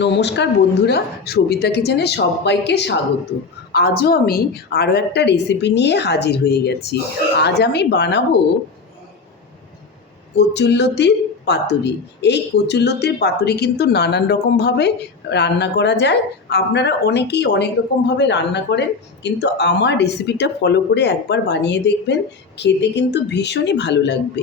নমস্কার বন্ধুরা, সবিতা কিচেনে সবাইকে স্বাগত। আজও আমি আরও একটা রেসিপি নিয়ে হাজির হয়ে গেছি। আজ আমি বানাবো কচুরলতির পাতুরি। এই কচুরলতির পাতুরি কিন্তু নানান রকমভাবে রান্না করা যায়। আপনারা অনেকেই অনেক রকমভাবে রান্না করেন, কিন্তু আমার রেসিপিটা ফলো করে একবার বানিয়ে দেখবেন, খেতে কিন্তু ভীষণই ভালো লাগবে।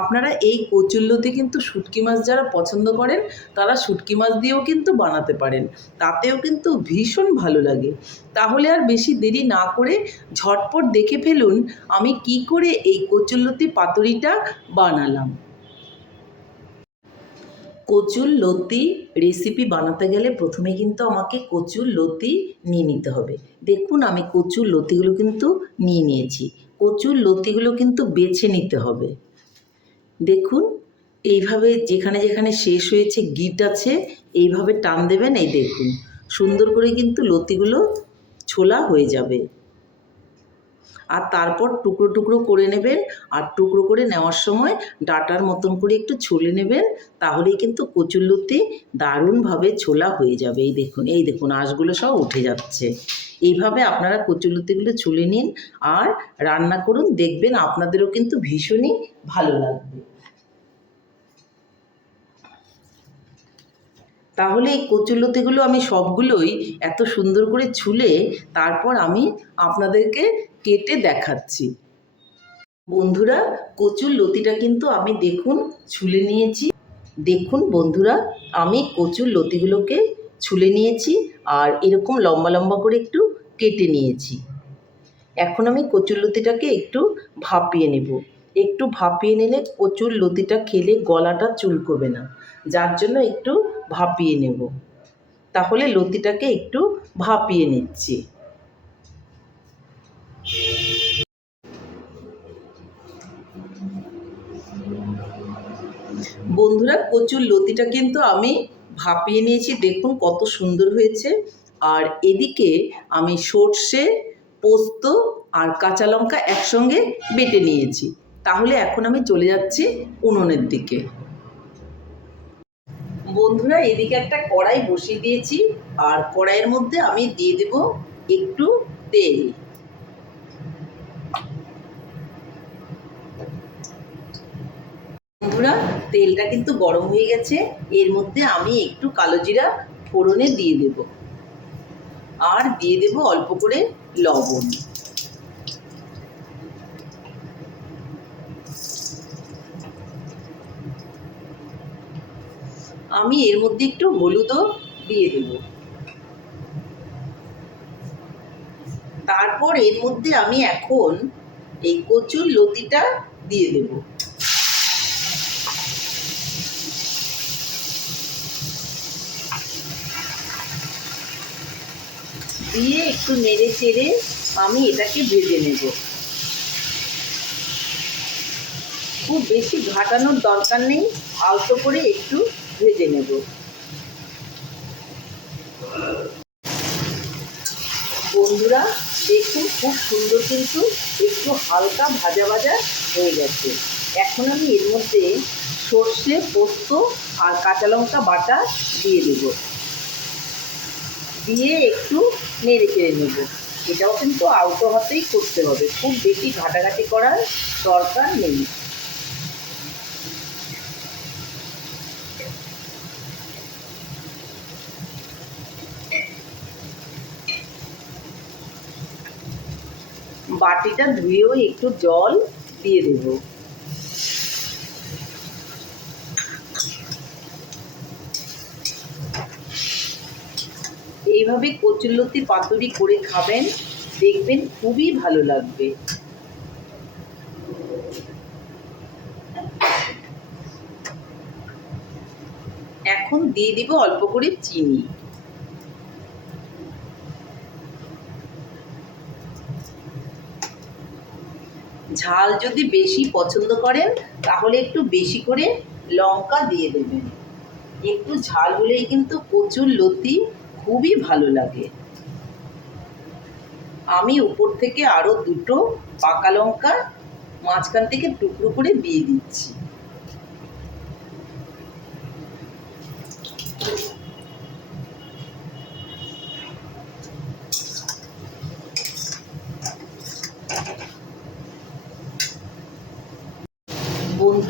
আপনারা এই কচুরলতি কিন্তু শুটকি মাছ যারা পছন্দ করেন তারা শুটকি মাছ দিয়েও কিন্তু বানাতে পারেন, তাতেও কিন্তু ভীষণ ভালো লাগে। তাহলে আর বেশি দেরি না করে ঝটপট দেখে ফেলুন আমি কি করে এই কচুরলতি পাতুরিটা বানালাম। কচুরলতি রেসিপি বানাতে গেলে প্রথমে কিন্তু আমাকে কচুরলতি নিয়ে নিতে হবে। দেখুন আমি কচুরলতিগুলো কিন্তু নিয়ে নিয়েছি। কচুরলতিগুলো কিন্তু বেছে নিতে হবে। দেখুন এইভাবে যেখানে যেখানে শেষ হয়েছে গিঁট আছে এইভাবে টান দেবেন, এই দেখুন সুন্দর করে কিন্তু লতিগুলো ছোলা হয়ে যাবে। আর তারপর টুকরো টুকরো করে নেবেন, আর টুকরো করে নেওয়ার সময় ডাঁটার মতন করে একটু ছুলে নেবেন, তাহলেই কিন্তু কচুরলতি দারুণভাবে ছোলা হয়ে যাবে। এই দেখুন আঁশগুলো সব উঠে যাচ্ছে। এইভাবে আপনারা কচুরলতিগুলো ছুলে নিন আর রান্না করুন, দেখবেন আপনাদেরও কিন্তু ভীষণই ভালো লাগবে। তাহলে এই কচুরলতিগুলো আমি সবগুলোই এত সুন্দর করে ছুলে তারপর আমি আপনাদেরকে কেটে দেখাচ্ছি। বন্ধুরা কচুরলতিটা কিন্তু আমি দেখুন ছুলে নিয়েছি। দেখুন বন্ধুরা আমি কচুরলতিগুলোকে ছুলে নিয়েছি আর এরকম লম্বা লম্বা করে একটু কেটে নিয়েছি। এখন আমি কচুরলতিটাকে একটু ভাপিয়ে নেব। একটু ভাপিয়ে নিলে কচুরলতিটা খেলে গলাটা চুলকোবে না, যার জন্য একটু ভাপিয়ে নেব। তাহলে লতিটাকে একটু ভাপিয়ে নিচ্ছি। বন্ধুরা কচুরলতিটা কিন্তু আমি ভাপিয়ে নিয়েছি, দেখুন কত সুন্দর হয়েছে। আর এদিকে আমি সর্ষে, পোস্ত আর কাঁচা লঙ্কা একসঙ্গে বেটে নিয়েছি। তাহলে এখন আমি চলে যাচ্ছি উনুনের দিকে। বন্ধুরা এদিকে একটা কড়াই বসিয়ে দিয়েছি, আর কড়াইয়ের মধ্যে আমি দিয়ে দেব একটু তেল। বন্ধুরা তেলটা কিন্তু গরম হয়ে গেছে, এর মধ্যে আমি একটু কালো জিরা ফোড়নে দিয়ে দেব, আর দিয়ে দেব অল্প করে লবণ। আমি এর মধ্যে একটু হলুদও দিয়ে দেব। তারপর এর মধ্যে আমি এখন এই কচুরলতিটা দিয়ে দেব। দিয়ে একটু নেড়ে চেড়ে আমি এটাকে ভেজে নেব। খুব বেশি ঘাটানোর দরকার নেই, আলতো করে একটু ভেজে নেব। বন্ধুরা দেখুন খুব সুন্দর কিন্তু একটু হালকা ভাজা ভাজা হয়ে গেছে। এখন আমি এর মধ্যে সর্ষে, পোস্ত আর কাঁচা লঙ্কা বাটা দিয়ে দেব, দিয়ে একটু নেড়ে চেড়ে নেব। এটাও কিন্তু আলতো হাতেই করতে হবে, খুব বেশি ঘাটাঘাটি করার দরকার নেই। বাটিটা ধুয়েও একটু জল দিয়ে দেব। এইভাবে কচুরলতি পাতুরি করে খাবেন, দেখবেন খুবই ভালো লাগবে। এখন দিয়ে দিব অল্প করে চিনি। ঝাল যদি বেশি পছন্দ করেন তাহলে একটু বেশি করে লঙ্কা দিয়ে দেবেন। একটু ঝাল হলেই কিন্তু কচুরলতি খুবই ভালো লাগে। আমি উপর থেকে আরও দুটো পাকা লঙ্কা মাঝখান থেকে টুকরো করে দিয়ে দিচ্ছি।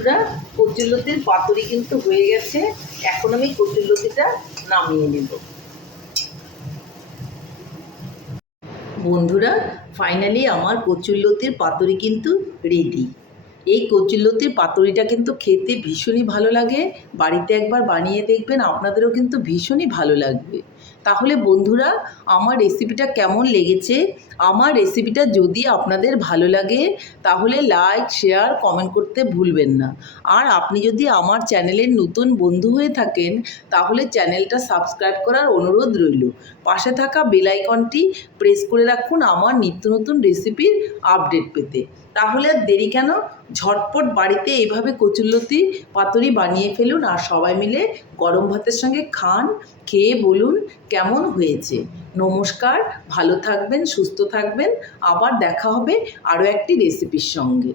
বন্ধুরা, কচুরলতির পাতুরি কিন্তু হয়ে গেছে। এখন আমি কচুরলতিটা নামিয়ে নেব। বন্ধুরা, ফাইনালি আমার কচুরলতির পাতুরি কিন্তু রেডি। এই কচুরলতির পাতুরিটা কিন্তু খেতে ভীষণই ভালো লাগে। বাড়িতে একবার বানিয়ে দেখবেন, আপনাদেরও কিন্তু ভীষণই ভালো লাগবে। তাহলে বন্ধুরা, আমার রেসিপিটা কেমন লেগেছে? আমার রেসিপিটা যদি আপনাদের ভালো লাগে তাহলে লাইক, শেয়ার, কমেন্ট করতে ভুলবেন না। আর আপনি যদি আমার চ্যানেলের নতুন বন্ধু হয়ে থাকেন তাহলে চ্যানেলটা সাবস্ক্রাইব করার অনুরোধ রইল। পাশে থাকা বেল আইকনটি প্রেস করে রাখুন আমার নিত্য নতুন রেসিপির আপডেট পেতে। তাহলে আর দেরি কেন, ঝটপট বাড়িতে এভাবে কচুরলতি পাতুরি বানিয়ে ফেলুন আর সবাই মিলে গরম ভাতের সঙ্গে খান। খেয়ে বলুন কেমন হয়েছে। নমস্কার, ভালো থাকবেন, সুস্থ থাকবেন। আবার দেখা হবে আরও একটি রেসিপির সঙ্গে।